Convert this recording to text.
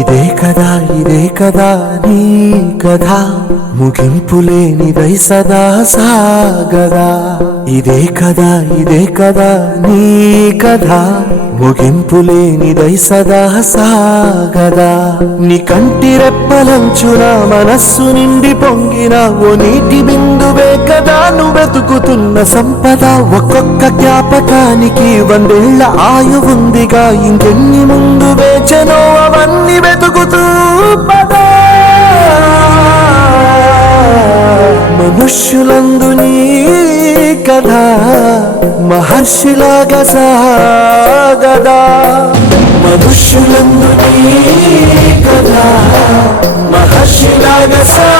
ఇదే కదా నీ కథ ముగింపులేనిదై సదా సాగదా. ఇదే కదా నీ కథ ముగింపులేనిదై సదా సాగదా. నీ కంటి రెప్పలంచున మనస్సు నిండి పొంగిన ఓ నీటి బిందువే కదా నువ్వెతుకుతున్న సంపద. ఒక్కొక్క జ్ఞాపకానికి 100 ఏళ్ల ఆయువుందిగా, ఇంకెన్ని ముందు వేచనో అవన్నీ వెతుకుతూ పదా. మనుష్యులందు నీ కథ మహర్షిలాగా సాగదా. మనుష్యులందు నీ కథ మహర్షిలాగా సాగదా.